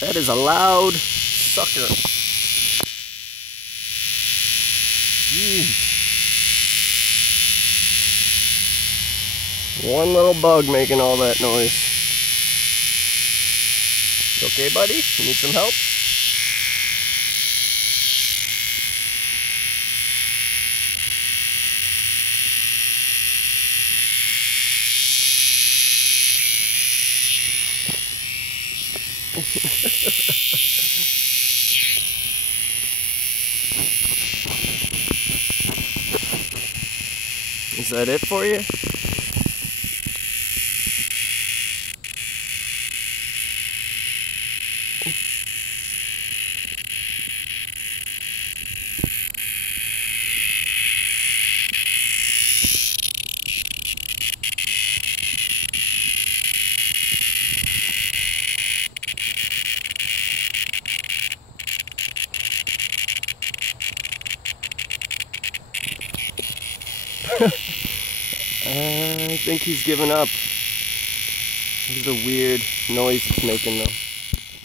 That is a loud sucker. Jeez. One little bug making all that noise. You okay, buddy? You need some help? Is that it for you? I think he's given up. This is a weird noise it's making though.